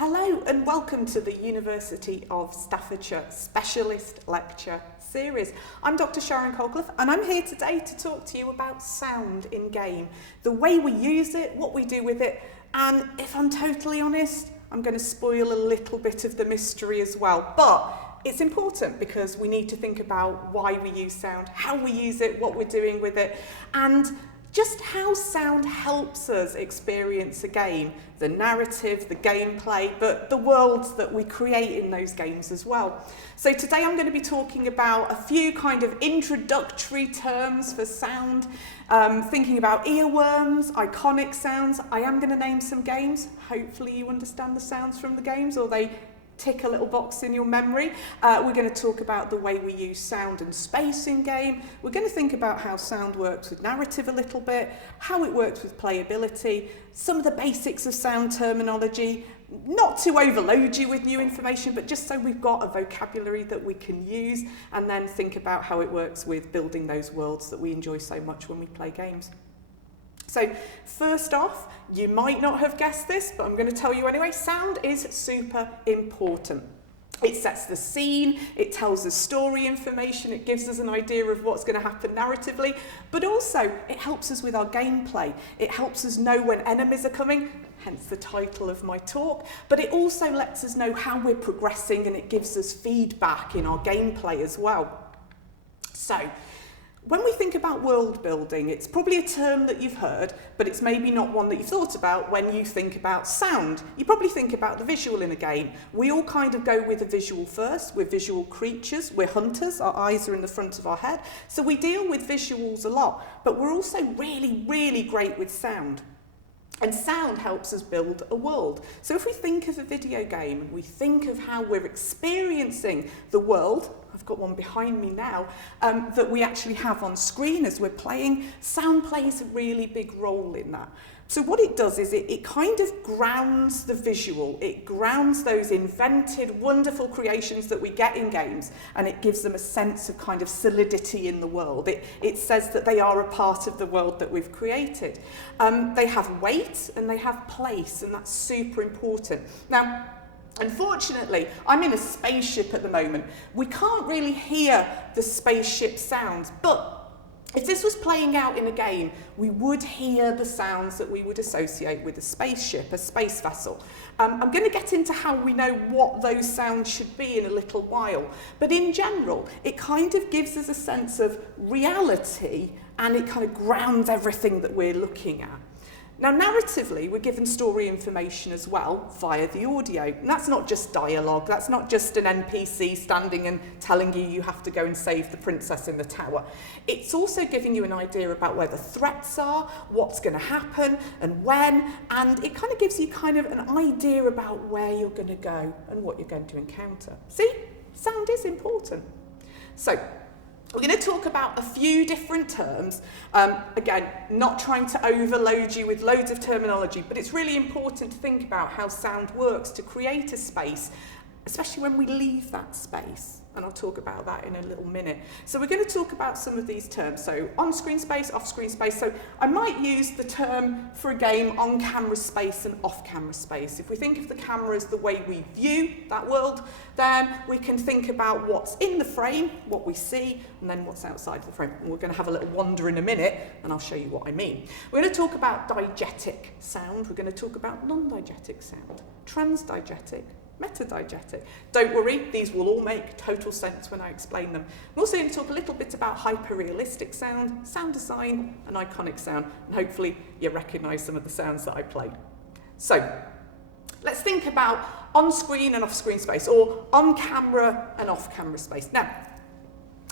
Hello and welcome to the University of Staffordshire Specialist Lecture Series. I'm Dr. Sharon Coleclough and I'm here today to talk to you about sound in game, the way we use it, what we do with it, and if I'm totally honest, I'm going to spoil a little bit of the mystery as well. But it's important because we need to think about why we use sound, how we use it, what we're doing with it, and just how sound helps us experience a game, the narrative, the gameplay, but the worlds that we create in those games as well. So today I'm going to be talking about a few kind of introductory terms for sound, thinking about earworms, iconic sounds. I am going to name some games. Hopefully you understand the sounds from the games, or they tick a little box in your memory. We're going to talk about the way we use sound and space in game. We're going to think about how sound works with narrative a little bit, how it works with playability, some of the basics of sound terminology, not to overload you with new information, but just so we've got a vocabulary that we can use, and then think about how it works with building those worlds that we enjoy so much when we play games. So first off, you might not have guessed this, but I'm going to tell you anyway, sound is super important. It sets the scene, it tells us story information, it gives us an idea of what's going to happen narratively, but also it helps us with our gameplay. It helps us know when enemies are coming, hence the title of my talk, but it also lets us know how we're progressing and it gives us feedback in our gameplay as well. So, when we think about world building, it's probably a term that you've heard, but it's maybe not one that you've thought about when you think about sound. You probably think about the visual in a game. We all kind of go with a visual first. We're visual creatures. We're hunters. Our eyes are in the front of our head. So we deal with visuals a lot, but we're also really, really great with sound. And sound helps us build a world. So if we think of a video game and we think of how we're experiencing the world, I've got one behind me now, that we actually have on screen as we're playing, sound plays a really big role in that. So what it does is it kind of grounds the visual, it grounds those invented, wonderful creations that we get in games, and it gives them a sense of kind of solidity in the world. It says that they are a part of the world that we've created. They have weight and they have place, and that's super important. Now, unfortunately, I'm in a spaceship at the moment. We can't really hear the spaceship sounds, but if this was playing out in a game, we would hear the sounds that we would associate with a spaceship, a space vessel. I'm going to get into how we know what those sounds should be in a little while, but in general, it kind of gives us a sense of reality and it kind of grounds everything that we're looking at. Now, narratively, we're given story information as well via the audio. And that's not just dialogue, that's not just an NPC standing and telling you you have to go and save the princess in the tower. It's also giving you an idea about where the threats are, what's going to happen, and when, and it kind of gives you kind of an idea about where you're going to go and what you're going to encounter. See, sound is important. So, we're going to talk about a few different terms. Again, not trying to overload you with loads of terminology, but it's really important to think about how sound works to create a space, especially when we leave that space. And I'll talk about that in a little minute. So we're going to talk about some of these terms. So on-screen space, off-screen space. So I might use the term for a game on-camera space and off-camera space. If we think of the camera as the way we view that world, then we can think about what's in the frame, what we see, and then what's outside the frame. And we're going to have a little wander in a minute, and I'll show you what I mean. We're going to talk about diegetic sound. We're going to talk about non-diegetic sound, transdiegetic, metadiegetic. Don't worry, these will all make total sense when I explain them. We're also going to talk a little bit about hyper-realistic sound, sound design, and iconic sound, and hopefully you recognise some of the sounds that I played. So, let's think about on-screen and off-screen space, or on-camera and off-camera space. Now,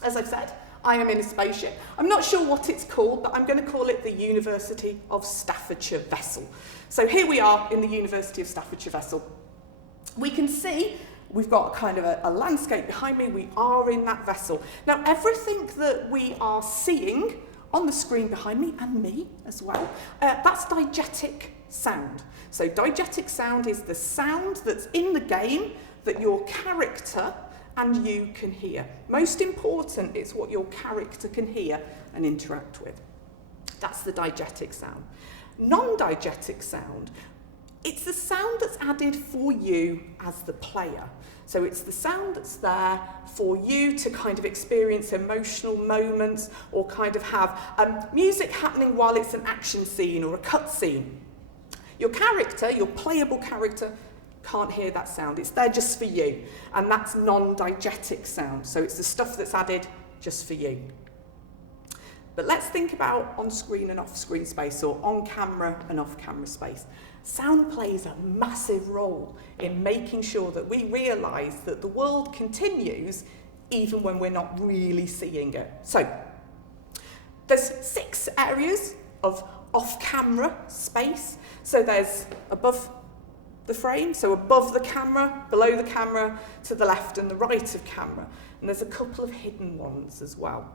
as I've said, I am in a spaceship. I'm not sure what it's called, but I'm going to call it the University of Staffordshire vessel. So here we are in the University of Staffordshire vessel. We can see we've got kind of a landscape behind me. We are in that vessel. Now, everything that we are seeing on the screen behind me, and me as well, that's diegetic sound. So diegetic sound is the sound that's in the game that your character and you can hear. Most important, it's what your character can hear and interact with. That's the diegetic sound. Non-diegetic sound It's the sound that's added for you as the player. So it's the sound that's there for you to kind of experience emotional moments or kind of have music happening while it's an action scene or a cut scene. Your character, your playable character, can't hear that sound. It's there just for you. And that's non-diegetic sound. So it's the stuff that's added just for you. But let's think about on-screen and off-screen space, or on-camera and off-camera space. Sound plays a massive role in making sure that we realise that the world continues even when we're not really seeing it. So, there's 6 areas of off-camera space. So there's above the frame, so above the camera, below the camera, to the left and the right of camera. And there's a couple of hidden ones as well.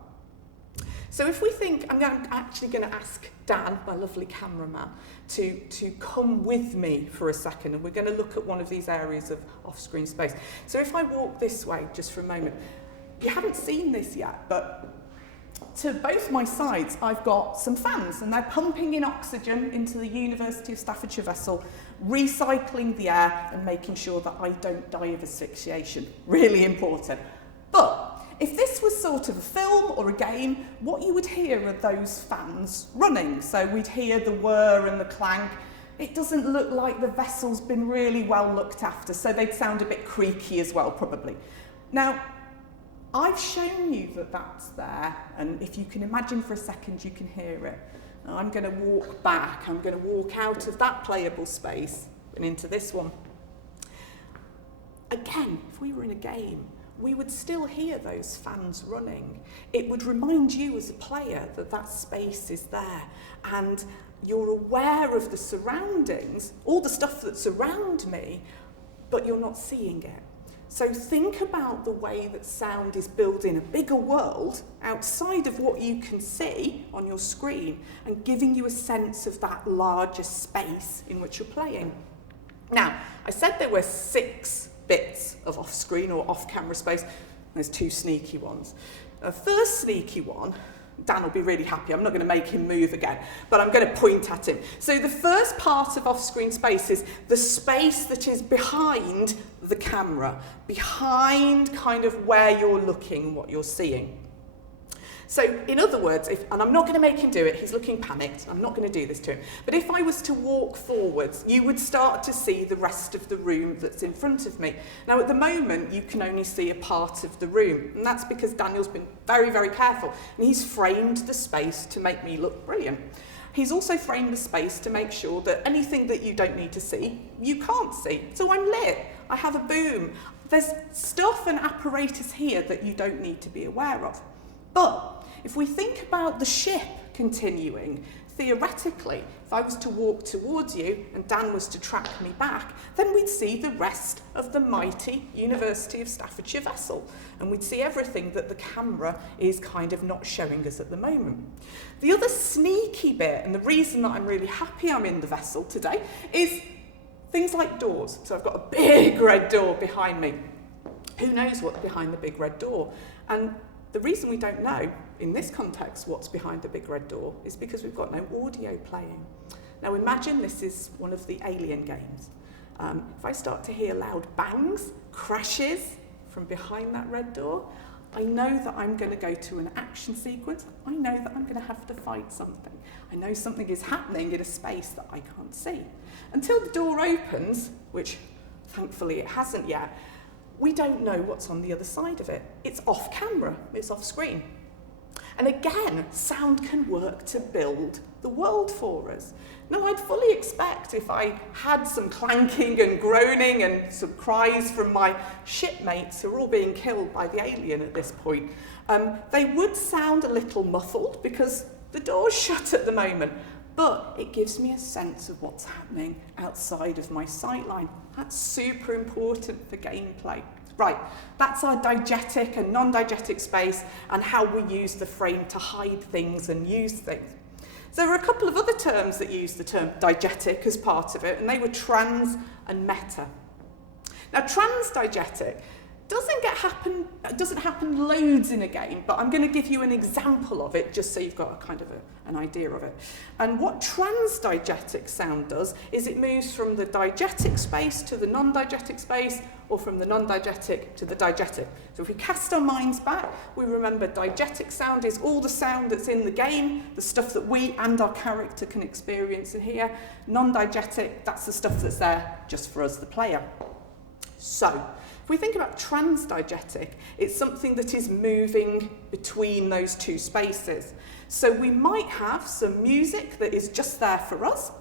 So if we think, I'm actually going to ask Dan, my lovely cameraman, to come with me for a second, and we're going to look at one of these areas of off-screen space. So if I walk this way just for a moment, you haven't seen this yet, but to both my sides, I've got some fans, and they're pumping in oxygen into the University of Staffordshire vessel, recycling the air and making sure that I don't die of asphyxiation. Really important. But if this was sort of a film or a game, what you would hear are those fans running. So we'd hear the whir and the clank. It doesn't look like the vessel's been really well looked after, so they'd sound a bit creaky as well, probably. Now, I've shown you that that's there, and if you can imagine for a second, you can hear it. Now, I'm going to walk back. I'm going to walk out of that playable space and into this one. Again, if we were in a game, we would still hear those fans running. It would remind you as a player that that space is there, and you're aware of the surroundings, all the stuff that's around me, but you're not seeing it. So think about the way that sound is building a bigger world outside of what you can see on your screen and giving you a sense of that larger space in which you're playing. Now, I said there were 6 bits of off-screen or off-camera space. There's 2 sneaky ones. The first sneaky one, Dan will be really happy. I'm not going to make him move again, but I'm going to point at him. So the first part of off-screen space is the space that is behind the camera, behind kind of where you're looking, what you're seeing. So in other words, and I'm not going to make him do it, he's looking panicked, I'm not going to do this to him, but if I was to walk forwards, you would start to see the rest of the room that's in front of me. Now at the moment, you can only see a part of the room, and that's because Daniel's been very, very careful, and he's framed the space to make me look brilliant. He's also framed the space to make sure that anything that you don't need to see, you can't see. So I'm lit, I have a boom. There's stuff and apparatus here that you don't need to be aware of. But if we think about the ship continuing, theoretically, if I was to walk towards you and Dan was to track me back, then we'd see the rest of the mighty University of Staffordshire vessel, and we'd see everything that the camera is kind of not showing us at the moment. The other sneaky bit, and the reason that I'm really happy I'm in the vessel today, is things like doors. So I've got a big red door behind me. Who knows what's behind the big red door? And the reason we don't know, in this context, what's behind the big red door is because we've got no audio playing. Now imagine this is one of the Alien games. If I start to hear loud bangs, crashes from behind that red door, I know that I'm going to go to an action sequence. I know that I'm going to have to fight something. I know something is happening in a space that I can't see. Until the door opens, which thankfully it hasn't yet, we don't know what's on the other side of it. It's off camera, it's off screen. And again, sound can work to build the world for us. Now, I'd fully expect if I had some clanking and groaning and some cries from my shipmates who are all being killed by the alien at this point, they would sound a little muffled because the door's shut at the moment. But it gives me a sense of what's happening outside of my sightline. That's super important for gameplay. Right, that's our diegetic and non-diegetic space and how we use the frame to hide things and use things. So there are a couple of other terms that use the term diegetic as part of it, and they were trans and meta. Now, trans-diegetic doesn't happen loads in a game, but I'm going to give you an example of it just so you've got a kind of an idea of it. And what transdiegetic sound does is it moves from the diegetic space to the non-diegetic space, or from the non-diegetic to the diegetic. So if we cast our minds back, we remember diegetic sound is all the sound that's in the game, the stuff that we and our character can experience and hear. Non-diegetic, that's the stuff that's there just for us, the player. So, if we think about transdiegetic, it's something that is moving between those two spaces. So we might have some music that is just there for us,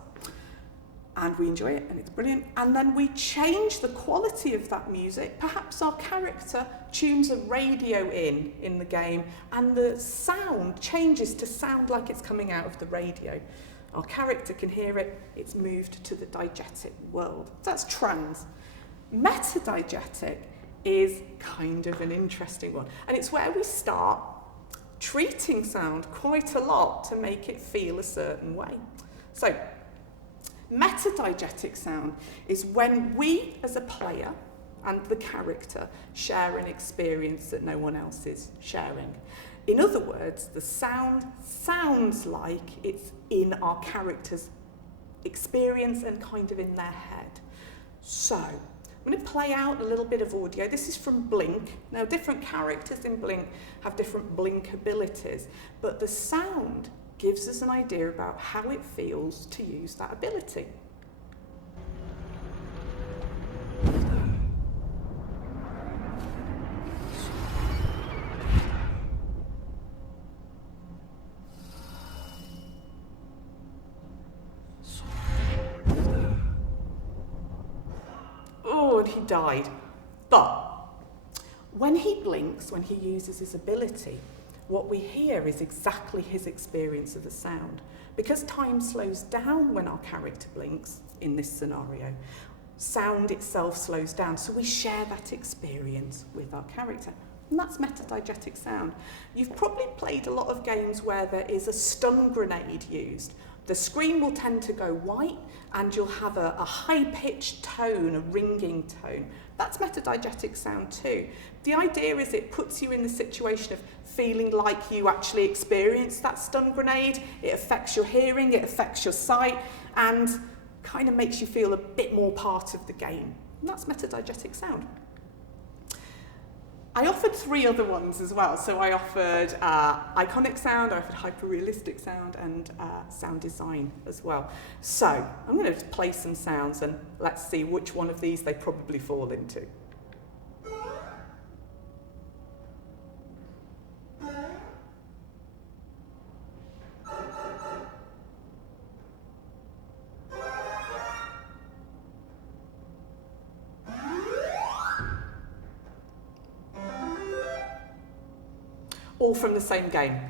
and we enjoy it, and it's brilliant, and then we change the quality of that music. Perhaps our character tunes a radio in the game, and the sound changes to sound like it's coming out of the radio. Our character can hear it, it's moved to the diegetic world. That's trans. Metadiegetic is kind of an interesting one, and it's where we start treating sound quite a lot to make it feel a certain way. So, metadiegetic sound is when we as a player and the character share an experience that no one else is sharing. In other words, the sound sounds like it's in our character's experience and kind of in their head. So, I'm going to play out a little bit of audio. This is from Blink. Now, different characters in Blink have different Blink abilities, but the sound gives us an idea about how it feels to use that ability. And he died. But when he blinks, when he uses his ability, what we hear is exactly his experience of the sound. Because time slows down when our character blinks, in this scenario, sound itself slows down, so we share that experience with our character. And that's metadiegetic sound. You've probably played a lot of games where there is a stun grenade used. The screen will tend to go white, and you'll have a high-pitched tone, a ringing tone. That's metadiegetic sound too. The idea is it puts you in the situation of feeling like you actually experienced that stun grenade. It affects your hearing, it affects your sight, and kind of makes you feel a bit more part of the game. And that's metadiegetic sound. I offered 3 other ones as well. So I offered iconic sound, I offered hyper-realistic sound, and sound design as well. So I'm going to play some sounds and let's see which one of these they probably fall into. All from the same game.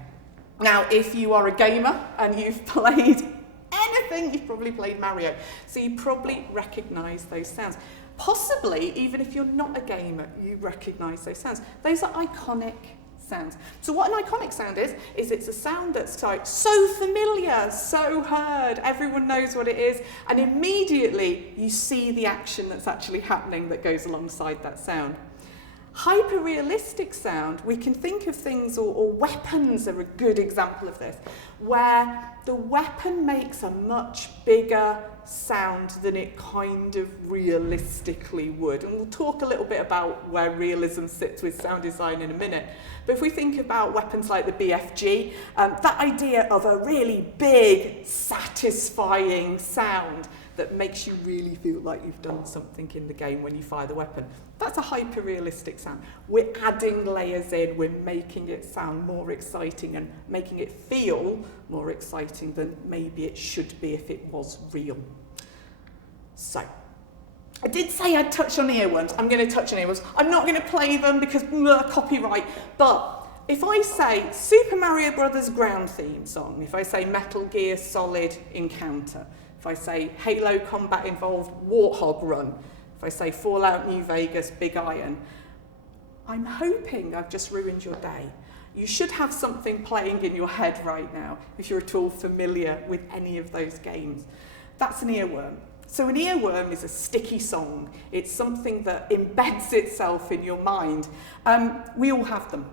Now, if you are a gamer and you've played anything, you've probably played Mario, so you probably recognise those sounds. Possibly, even if you're not a gamer, you recognise those sounds. Those are iconic sounds. So what an iconic sound is it's a sound that's like so familiar, so heard, everyone knows what it is, and immediately you see the action that's actually happening that goes alongside that sound. Hyper-realistic sound, we can think of things, or weapons are a good example of this, where the weapon makes a much bigger sound than it kind of realistically would. And we'll talk a little bit about where realism sits with sound design in a minute. But if we think about weapons like the BFG, that idea of a really big, satisfying sound that makes you really feel like you've done something in the game when you fire the weapon. That's a hyper-realistic sound. We're adding layers in, we're making it sound more exciting and making it feel more exciting than maybe it should be if it was real. So, I did say I'd touch on earworms. I'm going to touch on earworms. I'm not going to play them because copyright, but if I say Super Mario Brothers ground theme song, if I say Metal Gear Solid Encounter, if I say Halo Combat Involved Warthog Run, if I say Fallout New Vegas Big Iron, I'm hoping I've just ruined your day. You should have something playing in your head right now if you're at all familiar with any of those games. That's an earworm. So an earworm is a sticky song. It's something that embeds itself in your mind. We all have them.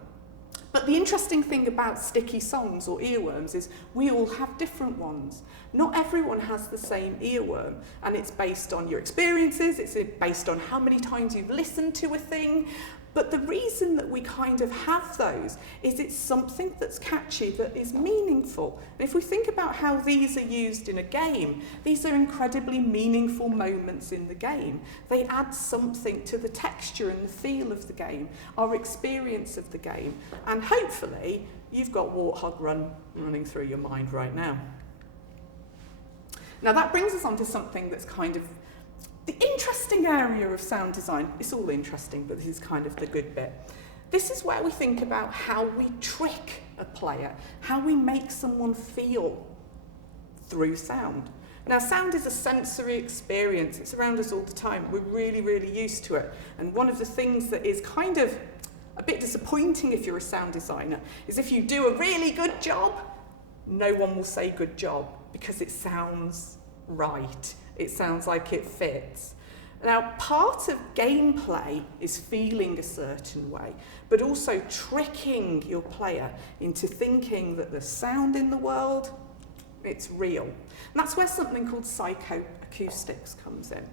But the interesting thing about sticky songs or earworms is we all have different ones. Not everyone has the same earworm, and it's based on your experiences, it's based on how many times you've listened to a thing. But the reason that we kind of have those is it's something that's catchy, that is meaningful. And if we think about how these are used in a game, these are incredibly meaningful moments in the game. They add something to the texture and the feel of the game, our experience of the game. And hopefully, you've got Warthog Run running through your mind right now. Now that brings us on to something that's kind of the interesting area of sound design. It's all interesting, but this is kind of the good bit. This is where we think about how we trick a player, how we make someone feel through sound. Now, sound is a sensory experience. It's around us all the time. We're really, really used to it. And one of the things that is kind of a bit disappointing if you're a sound designer is if you do a really good job, no one will say good job because it sounds right. It sounds like it fits. Now, part of gameplay is feeling a certain way, but also tricking your player into thinking that the sound in the world, it's real. And that's where something called psychoacoustics comes in.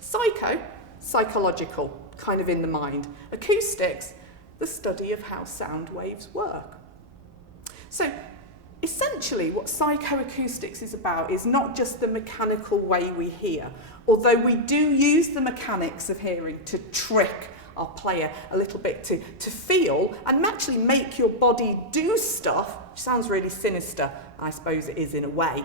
Psycho, psychological, kind of in the mind. Acoustics, the study of how sound waves work. So, essentially, what psychoacoustics is about is not just the mechanical way we hear, although we do use the mechanics of hearing to trick our player a little bit to feel and actually make your body do stuff, which sounds really sinister, I suppose it is in a way,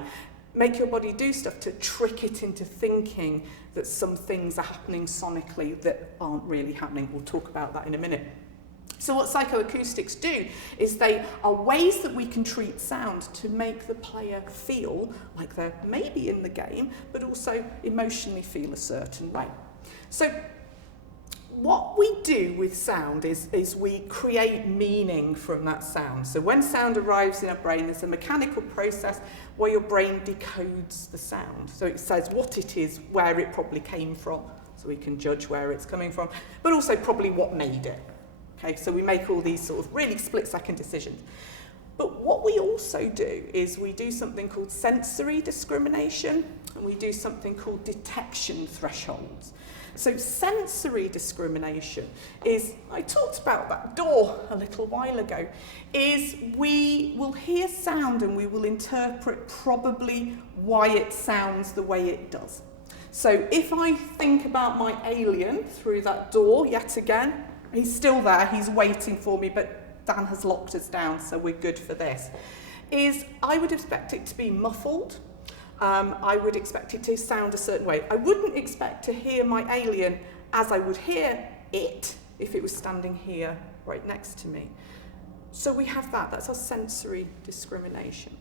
make your body do stuff to trick it into thinking that some things are happening sonically that aren't really happening. We'll talk about that in a minute. So what psychoacoustics do is they are ways that we can treat sound to make the player feel like they're maybe in the game, but also emotionally feel a certain way. So what we do with sound is we create meaning from that sound. So when sound arrives in our brain, there's a mechanical process where your brain decodes the sound. So it says what it is, where it probably came from, so we can judge where it's coming from, but also probably what made it. Okay, so we make all these sort of really split-second decisions. But what we also do is we do something called sensory discrimination, and we do something called detection thresholds. So sensory discrimination is, I talked about that door a little while ago, is we will hear sound and we will interpret probably why it sounds the way it does. So if I think about my alien through that door yet again, he's still there, he's waiting for me, but Dan has locked us down, so we're good for this. I would expect it to be muffled. I would expect it to sound a certain way. I wouldn't expect to hear my alien as I would hear it if it was standing here right next to me. So we have that, that's our sensory discrimination.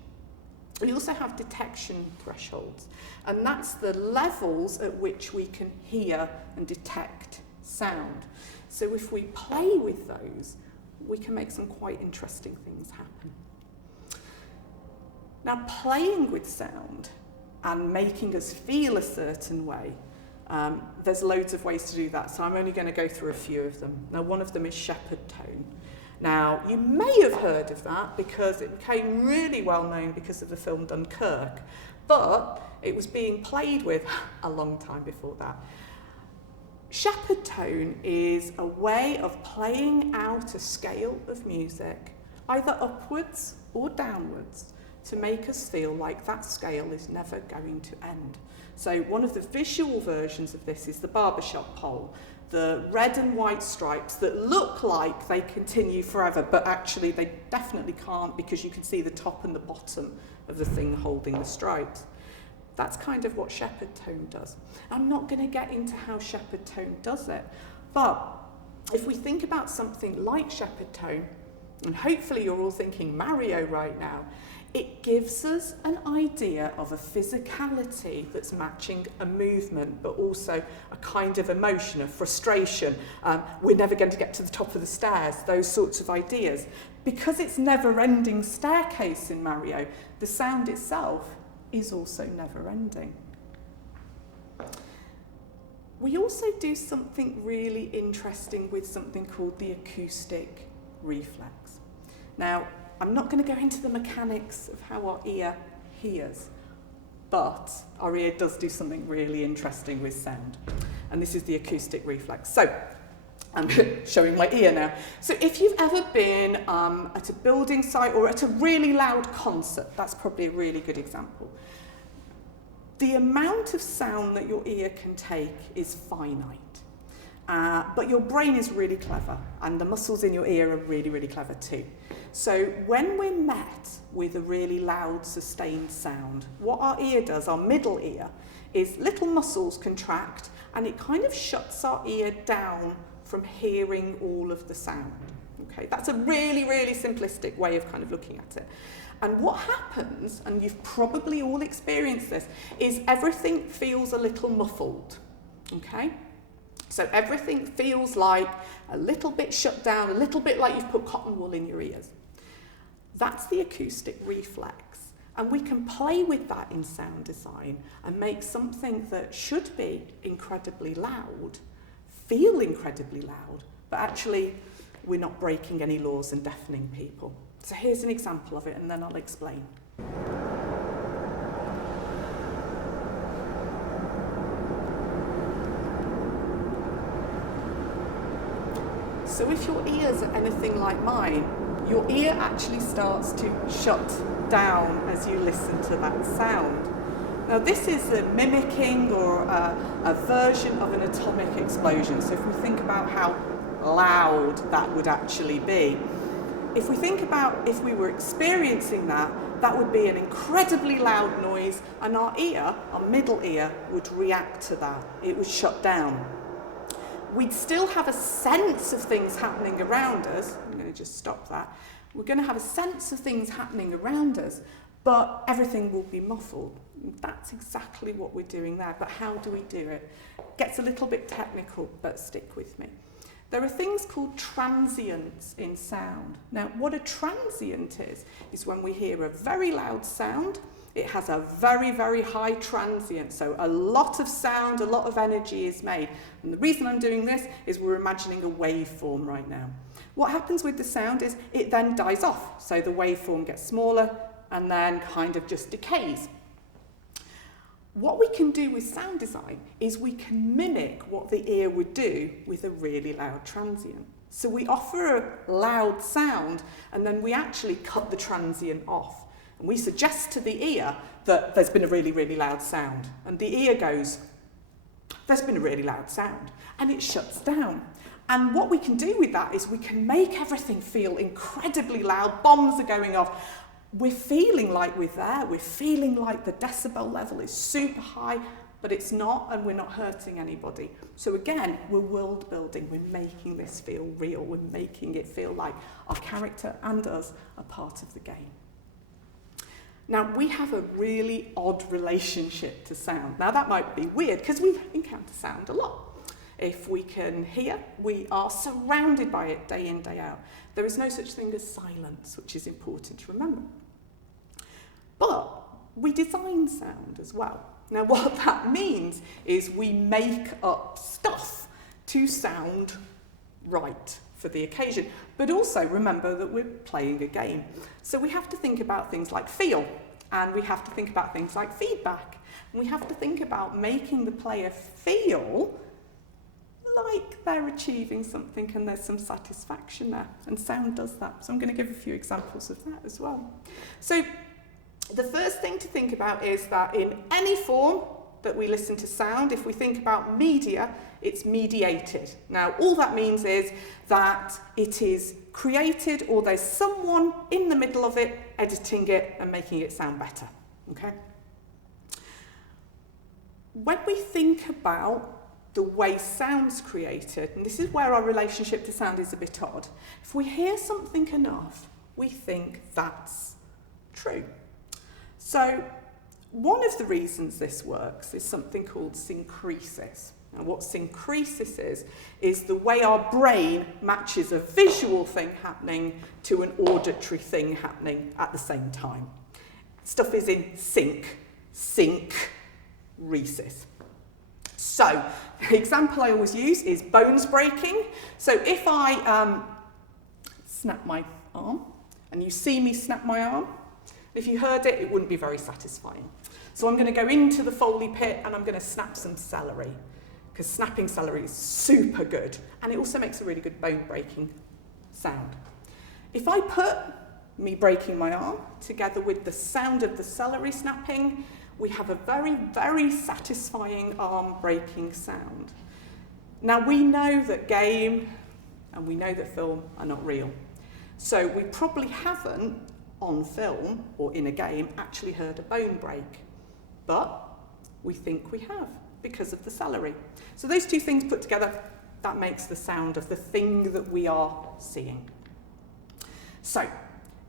We also have detection thresholds, and that's the levels at which we can hear and detect sound. So if we play with those, we can make some quite interesting things happen. Now, playing with sound and making us feel a certain way, there's loads of ways to do that, so I'm only going to go through a few of them. Now, one of them is shepherd tone. Now, you may have heard of that because it became really well known because of the film Dunkirk, but it was being played with a long time before that. Shepherd tone is a way of playing out a scale of music, either upwards or downwards, to make us feel like that scale is never going to end. So one of the visual versions of this is the barbershop pole, the red and white stripes that look like they continue forever, but actually they definitely can't because you can see the top and the bottom of the thing holding the stripes. That's kind of what shepherd tone does. I'm not going to get into how shepherd tone does it, but if we think about something like shepherd tone, and hopefully you're all thinking Mario right now, it gives us an idea of a physicality that's matching a movement, but also a kind of emotion, a frustration. We're never going to get to the top of the stairs, those sorts of ideas. Because it's never-ending staircase in Mario, the sound itself is also never-ending. We also do something really interesting with something called the acoustic reflex. Now, I'm not going to go into the mechanics of how our ear hears, but our ear does do something really interesting with sound. And this is the acoustic reflex. So, I'm showing my ear now. So if you've ever been at a building site or at a really loud concert, that's probably a really good example. The amount of sound that your ear can take is finite. But your brain is really clever, and the muscles in your ear are really, really clever too. So when we're met with a really loud, sustained sound, what our ear does, our middle ear, is little muscles contract, and it kind of shuts our ear down from hearing all of the sound. Okay, that's a really, really simplistic way of kind of looking at it. And what happens, and you've probably all experienced this, is everything feels a little muffled. Okay? So everything feels like a little bit shut down, a little bit like you've put cotton wool in your ears. That's the acoustic reflex. And we can play with that in sound design and make something that should be incredibly loud feel incredibly loud, but actually we're not breaking any laws and deafening people. So here's an example of it, and then I'll explain. So if your ears are anything like mine, your ear actually starts to shut down as you listen to that sound. Now this is a mimicking or a version of an atomic explosion. So if we think about how loud that would actually be, if we think about if we were experiencing that, that would be an incredibly loud noise, and our ear, our middle ear, would react to that. It would shut down. We'd still have a sense of things happening around us. I'm going to just stop that. We're going to have a sense of things happening around us, but everything will be muffled. That's exactly what we're doing there. But how do we do it? Gets a little bit technical, but stick with me. There are things called transients in sound. Now, what a transient is when we hear a very loud sound, it has a very, very high transient. So a lot of sound, a lot of energy is made. And the reason I'm doing this is we're imagining a waveform right now. What happens with the sound is it then dies off. So the waveform gets smaller and then kind of just decays. What we can do with sound design is we can mimic what the ear would do with a really loud transient. So we offer a loud sound and then we actually cut the transient off. And we suggest to the ear that there's been a really, really loud sound. And the ear goes, there's been a really loud sound. And it shuts down. And what we can do with that is we can make everything feel incredibly loud. Bombs are going off. We're feeling like we're there. We're feeling like the decibel level is super high, but it's not, and we're not hurting anybody. So again, we're world building. We're making this feel real. We're making it feel like our character and us are part of the game. Now, we have a really odd relationship to sound. Now, that might be weird because we encounter sound a lot. If we can hear, we are surrounded by it day in, day out. There is no such thing as silence, which is important to remember. But we design sound as well. Now, what that means is we make up stuff to sound right for the occasion. But also remember that we're playing a game. So we have to think about things like feel, and we have to think about things like feedback. And we have to think about making the player feel like they're achieving something and there's some satisfaction there. And sound does that. So I'm going to give a few examples of that as well. So the first thing to think about is that in any form that we listen to sound, if we think about media, it's mediated. Now, all that means is that it is created or there's someone in the middle of it editing it and making it sound better. Okay? When we think about the way sound's created, and this is where our relationship to sound is a bit odd, if we hear something enough, we think that's true. So one of the reasons this works is something called syncresis. And what syncresis is the way our brain matches a visual thing happening to an auditory thing happening at the same time. Stuff is in sync, syncresis. So, the example I always use is bones breaking. So if I snap my arm, and you see me snap my arm, if you heard it, it wouldn't be very satisfying. So I'm going to go into the Foley pit and I'm going to snap some celery, because snapping celery is super good, and it also makes a really good bone breaking sound. If I put me breaking my arm together with the sound of the celery snapping, we have a very, very satisfying arm breaking sound. Now we know that game and we know that film are not real. So we probably haven't, on film or in a game, actually heard a bone break. But we think we have, because of the celery. So those two things put together, that makes the sound of the thing that we are seeing. So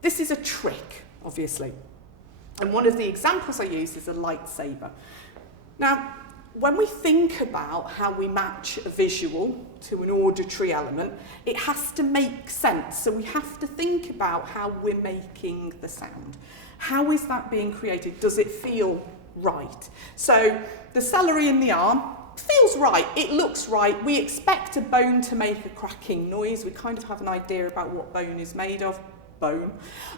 this is a trick, obviously. And one of the examples I use is a lightsaber. Now, when we think about how we match a visual to an auditory element, it has to make sense. So we have to think about how we're making the sound. How is that being created? Does it feel right? So the celery in the arm feels right. It looks right. We expect a bone to make a cracking noise. We kind of have an idea about what bone is made of. Bone.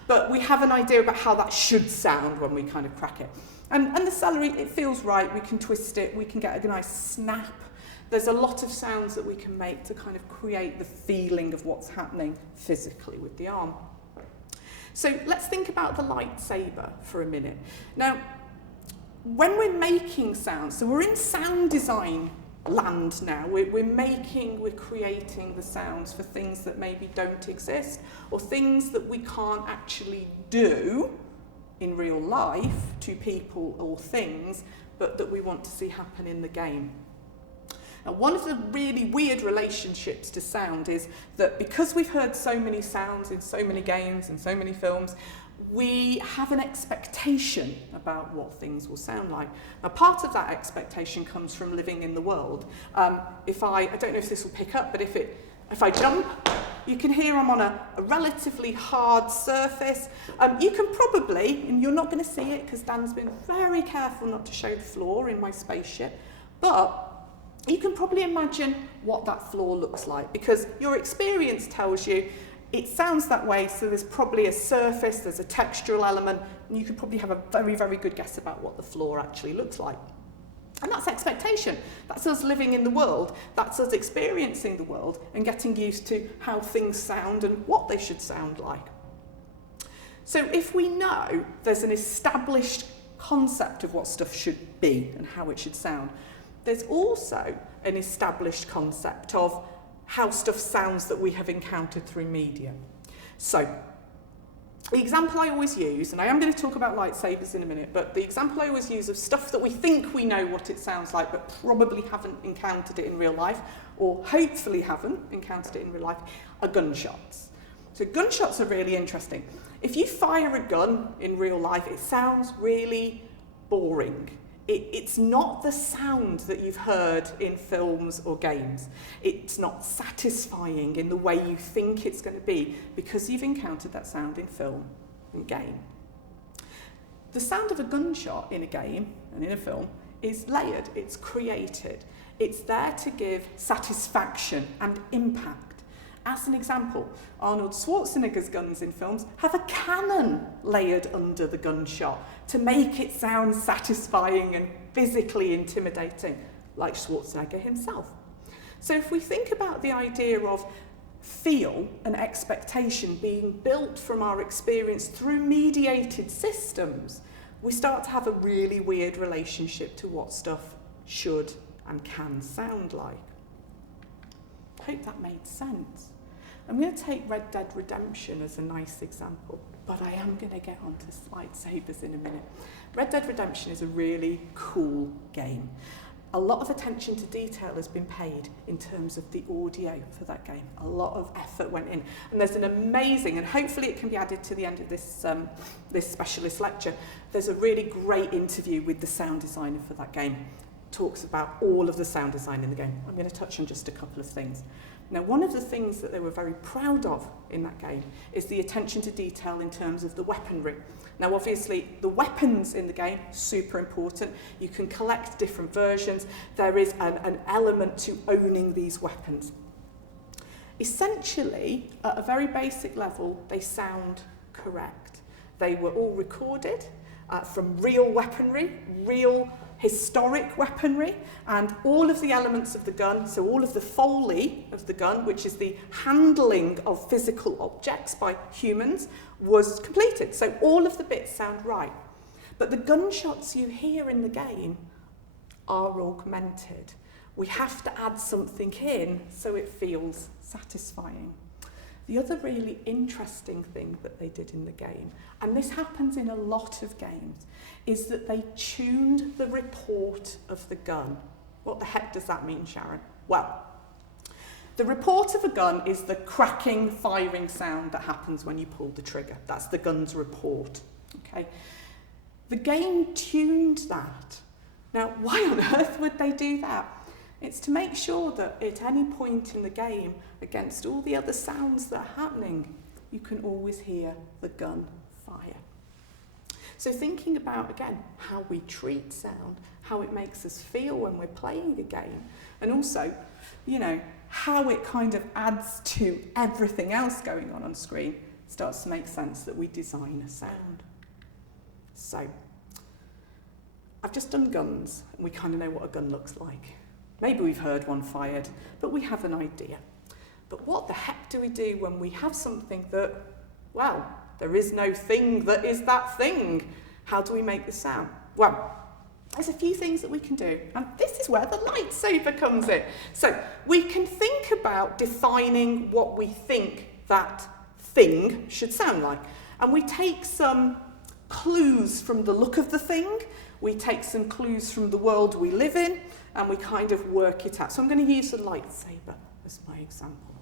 But we have an idea about how that should sound when we kind of crack it. And the celery, it feels right. We can twist it. We can get a nice snap. There's a lot of sounds that we can make to kind of create the feeling of what's happening physically with the arm. So let's think about the lightsaber for a minute. Now, when we're making sounds, so we're in sound design land now, we're creating the sounds for things that maybe don't exist, or things that we can't actually do in real life to people or things, but that we want to see happen in the game. Now, one of the really weird relationships to sound is that because we've heard so many sounds in so many games and so many films, we have an expectation about what things will sound like. Now, part of that expectation comes from living in the world. I don't know if this will pick up, but if I jump, you can hear I'm on a relatively hard surface. You can probably, and you're not going to see it because Dan's been very careful not to show the floor in my spaceship, but you can probably imagine what that floor looks like, because your experience tells you it sounds that way, so there's probably a surface, there's a textural element, and you could probably have a very, very good guess about what the floor actually looks like. And that's expectation. That's us living in the world. That's us experiencing the world and getting used to how things sound and what they should sound like. So if we know there's an established concept of what stuff should be and how it should sound, there's also an established concept of how stuff sounds that we have encountered through media. So, the example I always use, and I am going to talk about lightsabers in a minute, but the example I always use of stuff that we think we know what it sounds like, but probably haven't encountered it in real life, or hopefully haven't encountered it in real life, are gunshots. So gunshots are really interesting. If you fire a gun in real life, it sounds really boring. It's not the sound that you've heard in films or games. It's not satisfying in the way you think it's going to be, because you've encountered that sound in film and game. The sound of a gunshot in a game and in a film is layered, it's created. It's there to give satisfaction and impact. As an example, Arnold Schwarzenegger's guns in films have a cannon layered under the gunshot to make it sound satisfying and physically intimidating, like Schwarzenegger himself. So if we think about the idea of feel and expectation being built from our experience through mediated systems, we start to have a really weird relationship to what stuff should and can sound like. I hope that made sense. I'm going to take Red Dead Redemption as a nice example, but I am going to get onto lightsabers in a minute. Red Dead Redemption is a really cool game. A lot of attention to detail has been paid in terms of the audio for that game. A lot of effort went in. And there's an amazing, and hopefully it can be added to the end of this specialist lecture, there's a really great interview with the sound designer for that game. talks about all of the sound design in the game. I'm going to touch on just a couple of things. Now, one of the things that they were very proud of in that game is the attention to detail in terms of the weaponry. Now, obviously, the weapons in the game, super important. You can collect different versions. There is an element to owning these weapons. Essentially, at a very basic level, they sound correct. They were all recorded from real weaponry, real historic weaponry, and all of the elements of the gun, so all of the foley of the gun, which is the handling of physical objects by humans, was completed. So all of the bits sound right. But the gunshots you hear in the game are augmented. We have to add something in so it feels satisfying. The other really interesting thing that they did in the game, and this happens in a lot of games, is that they tuned the report of the gun. What the heck does that mean, Sharon? Well, the report of a gun is the cracking, firing sound that happens when you pull the trigger. That's the gun's report. Okay? The game tuned that. Now, why on earth would they do that? It's to make sure that at any point in the game, against all the other sounds that are happening, you can always hear the gun fire. So thinking about, again, how we treat sound, how it makes us feel when we're playing a game, and also, you know, how it kind of adds to everything else going on screen, starts to make sense that we design a sound. So, I've just done guns, and we kind of know what a gun looks like. Maybe we've heard one fired, but we have an idea. But what the heck do we do when we have something that, well, there is no thing that is that thing? How do we make the sound? Well, there's a few things that we can do, and this is where the lightsaber comes in. So we can think about defining what we think that thing should sound like. And we take some clues from the look of the thing, we take some clues from the world we live in, and we kind of work it out. So I'm going to use a lightsaber as my example.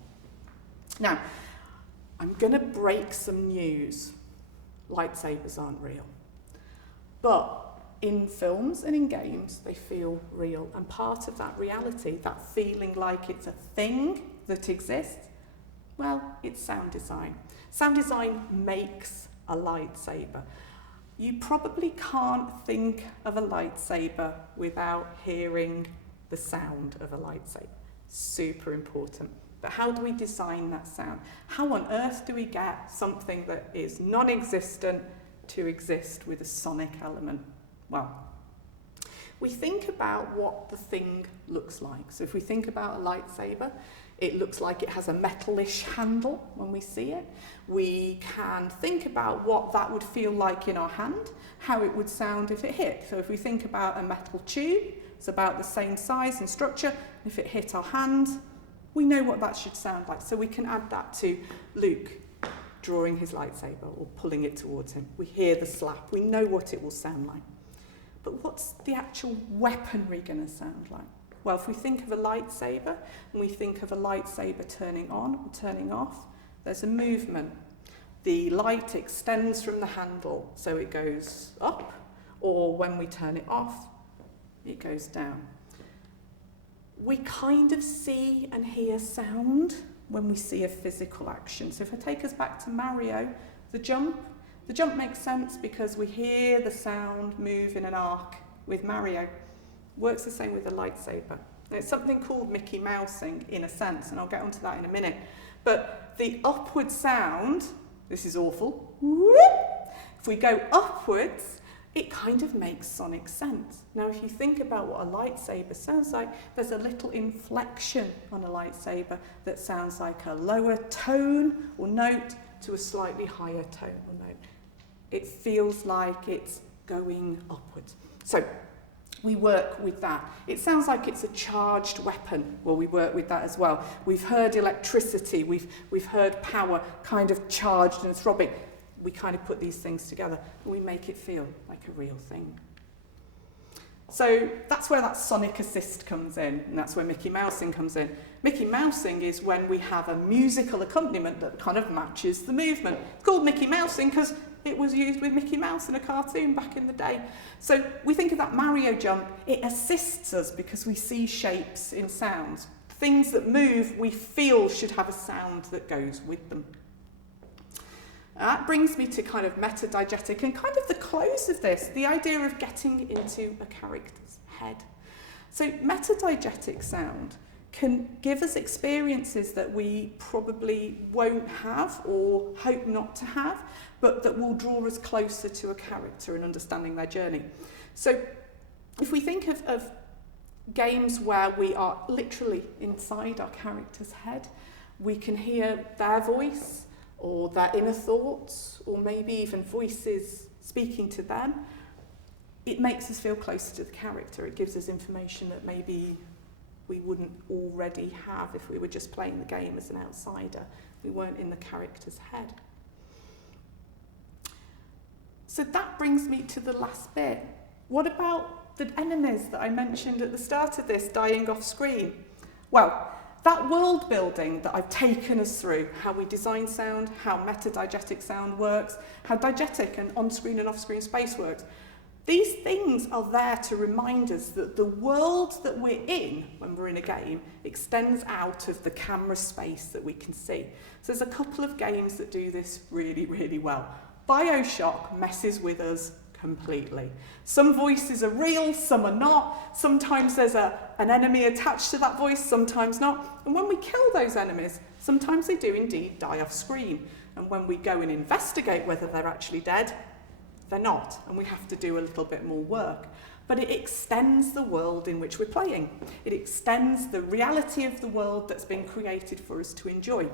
Now, I'm going to break some news. Lightsabers aren't real. But in films and in games, they feel real. And part of that reality, that feeling like it's a thing that exists, well, it's sound design. Sound design makes a lightsaber. You probably can't think of a lightsaber without hearing the sound of a lightsaber. Super important. But how do we design that sound? How on earth do we get something that is non-existent to exist with a sonic element? Well, we think about what the thing looks like. So if we think about a lightsaber, it looks like it has a metalish handle when we see it. We can think about what that would feel like in our hand, how it would sound if it hit. So if we think about a metal tube, it's about the same size and structure. If it hit our hand, we know what that should sound like. So we can add that to Luke drawing his lightsaber or pulling it towards him. We hear the slap. We know what it will sound like. But what's the actual weaponry going to sound like? Well, if we think of a lightsaber and we think of a lightsaber turning on or turning off, there's a movement. The light extends from the handle, so it goes up, or when we turn it off, it goes down. We kind of see and hear sound when we see a physical action. So if I take us back to Mario, the jump makes sense because we hear the sound move in an arc with Mario. Works the same with a lightsaber. And it's something called Mickey Mousing in a sense, and I'll get onto that in a minute. But the upward sound, this is awful, if we go upwards, it kind of makes sonic sense. Now, if you think about what a lightsaber sounds like, there's a little inflection on a lightsaber that sounds like a lower tone or note to a slightly higher tone or note. It feels like it's going upwards. So we work with that. It sounds like it's a charged weapon. Well, we work with that as well. We've heard electricity, we've heard power kind of charged and throbbing. We kind of put these things together and we make it feel like a real thing. So that's where that sonic assist comes in, and that's where Mickey Mousing comes in. Mickey Mousing is when we have a musical accompaniment that kind of matches the movement. It's called Mickey Mousing because it was used with Mickey Mouse in a cartoon back in the day. So we think of that Mario jump, it assists us because we see shapes in sounds. Things that move, we feel should have a sound that goes with them. That brings me to kind of metadiegetic and kind of the close of this, the idea of getting into a character's head. So metadiegetic sound can give us experiences that we probably won't have or hope not to have, but that will draw us closer to a character and understanding their journey. So if we think of games where we are literally inside our character's head, we can hear their voice or their inner thoughts, or maybe even voices speaking to them. It makes us feel closer to the character. It gives us information that maybe we wouldn't already have if we were just playing the game as an outsider. We weren't in the character's head. So that brings me to the last bit. What about the enemies that I mentioned at the start of this dying off screen? Well, that world building that I've taken us through, how we design sound, how metadiegetic sound works, how diegetic and on-screen and off-screen space works, these things are there to remind us that the world that we're in when we're in a game extends out of the camera space that we can see. So there's a couple of games that do this really, really well. BioShock messes with us completely. Some voices are real, some are not. Sometimes there's an enemy attached to that voice, sometimes not. And when we kill those enemies, sometimes they do indeed die off screen. And when we go and investigate whether they're actually dead, they're not. And we have to do a little bit more work. But it extends the world in which we're playing. It extends the reality of the world that's been created for us to enjoy.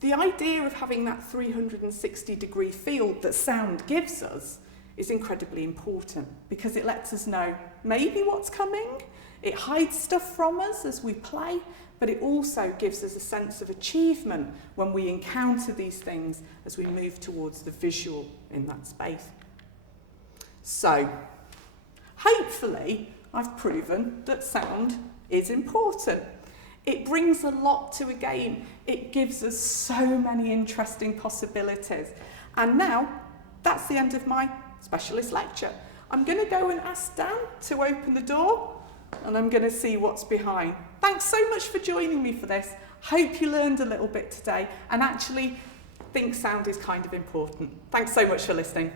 The idea of having that 360-degree field that sound gives us is incredibly important because it lets us know maybe what's coming, it hides stuff from us as we play, but it also gives us a sense of achievement when we encounter these things as we move towards the visual in that space. So, hopefully, I've proven that sound is important. It brings a lot to a game. It gives us so many interesting possibilities. And now, that's the end of my specialist lecture. I'm going to go and ask Dan to open the door, and I'm going to see what's behind. Thanks so much for joining me for this. Hope you learned a little bit today, and actually think sound is kind of important. Thanks so much for listening.